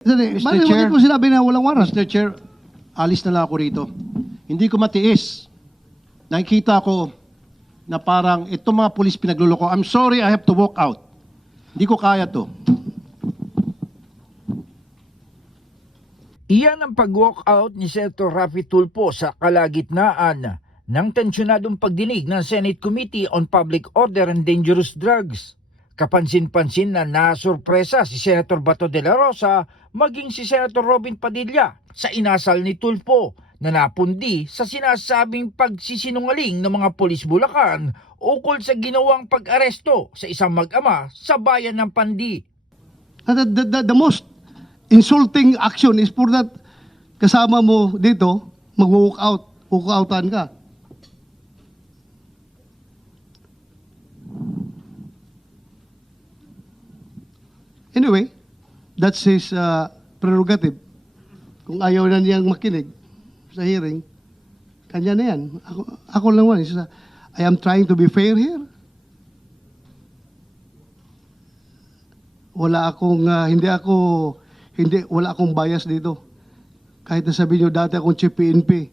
Sandali, Mr. bakit Chair. bakit mo sinabi na walang warrant? Mr. Chair, alis na lang ako rito. Hindi ko matiis. Nakikita ko na parang itong mga pulis pinagluloko. I'm sorry, I have to walk out. Hindi ko kaya to. Iyan ang pag-walkout ni Senator Rafi Tulfo sa kalagitnaan ng tensyonadong pagdinig ng Senate Committee on Public Order and Dangerous Drugs. Kapansin-pansin na nasurpresa si Senator Bato de la Rosa maging si Senator Robin Padilla sa inasal ni Tulfo na napundi sa sinasabing pagsisinungaling ng mga pulis Bulacan ukol sa ginawang pag-aresto sa isang mag-ama sa bayan ng Pandi. The, the, the, the most insulting action is for that kasama mo dito, mag-walk out, walk outan ka. Anyway, that's his uh, prerogative. Kung ayaw na niyang makinig sa hearing, kanya na yan. Ako, ako lang naman. isa- I am trying to be fair here. wala akong ah, hindi ako hindi wala akong bias dito. Kahit na sabihin niyo dati akong chief PNP,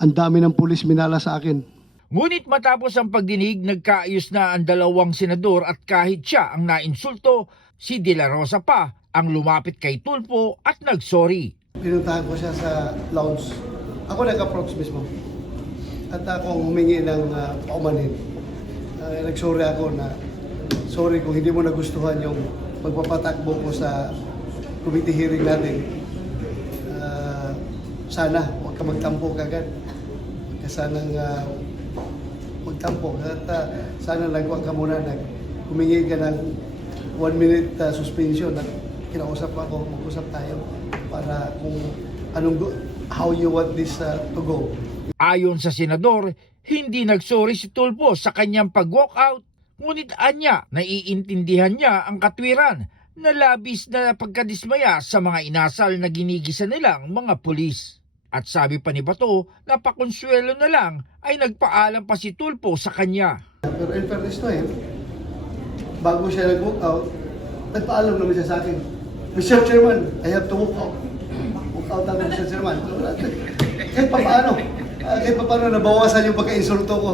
ang dami ng pulis minala sa akin. Ngunit matapos ang pagdinig, nagkaayos na ang dalawang senador at kahit siya ang nainsulto, si De La Rosa pa ang lumapit kay Tulfo at nagsorry. Pinuntahan ko siya sa lounge. Ako nag-approach mismo. At ako humingi ng uh, paumanin. Uh, nagsorry ako na sorry kung hindi mo nagustuhan yung pagpapatakbo ko sa committee hearing natin. Ah, sana huwag ka magtampo kagad. Huwag ka uh, magtampo. At ah, sana nagwag ka muna nag humingi ka ng one minute ah, suspension at kinausap ako, mag-usap tayo para kung anong how you want this ah, to go. Ayon sa senador, hindi nagsorry si Tulfo sa kanyang pag-walkout, ngunit anya naiintindihan niya ang katwiran na labis na pagkadismaya sa mga inasal na ginigisa nilang mga pulis. At sabi pa ni Bato na pakonsuelo na lang ay nagpaalam pa si Tulfo sa kanya. Pero in fairness to him, bago siya nag-walk out, nagpaalam naman siya sa akin. Mr. Chairman, I have to walk out. Walk out ako, Mr. Chairman. So, kahit pa paano, ah, kahit pa paano nabawasan yung pagka-insulto ko.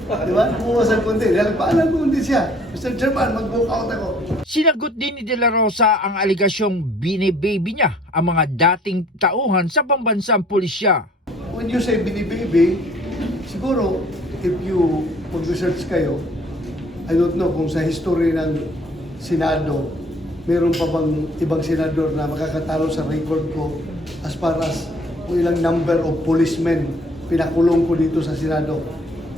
Di ba? Nabawasan konti. Dahil paalam ko din siya. Mr. Chairman, mag-walk out ako. Sinagot din ni De La Rosa ang aligasyong binibaby niya ang mga dating tauhan sa pambansang pulisya. When you say binibaby, siguro, if you mag-research kayo, I don't know kung sa history ng Senado, meron pa bang ibang senador na makakatalo sa record ko as far as kung ilang number of policemen pinakulong ko dito sa Senado.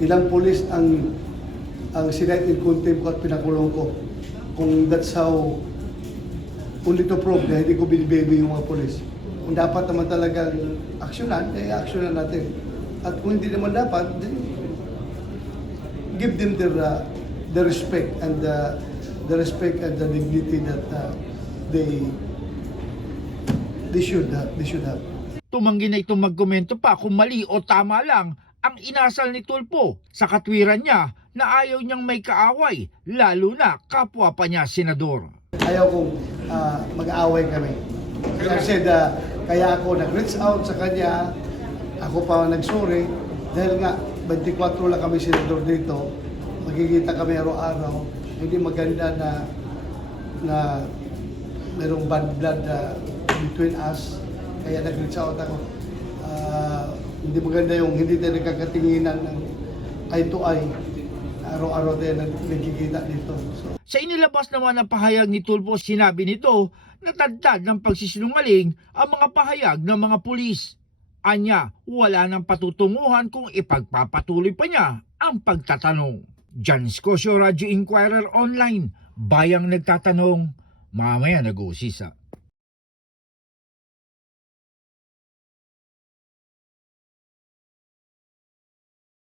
Ilang police ang ang sinight in contempt ko at pinakulong ko. Kung that's how only to prove na hindi ko binibaby yung mga polis. Kung dapat naman talagang aksyonan, eh aksyonan natin. At kung hindi naman dapat, then give them their, uh, the respect and the, the respect and the dignity that uh, they they should have. They should have. Tumanggi na itong magkomento pa kung mali o tama lang ang inasal ni Tulpo sa katwiran niya na ayaw niyang may kaaway, lalo na kapwa pa niya senador. Ayaw kong uh, mag-aaway kami. I said, uh, kaya ako nag-reach out sa kanya, ako pa nag-sorry, dahil nga 24 lang kami senador dito, magkikita kami araw-araw, hindi maganda na na merong bad blood uh, between us, kaya nag-reach out ako. Ah, hindi maganda yung hindi tayo nagkakatinginan ng eye to eye. Araw-araw tayo nag- nagkikita dito. So, Sa inilabas naman ng pahayag ni Tulfo, sinabi nito na tagtad ng pagsisinungaling ang mga pahayag ng mga pulis. Anya, wala nang patutunguhan kung ipagpapatuloy pa niya ang pagtatanong. Jan Scotia Radio Inquirer Online, bayang nagtatanong, mamaya nag-uusisa.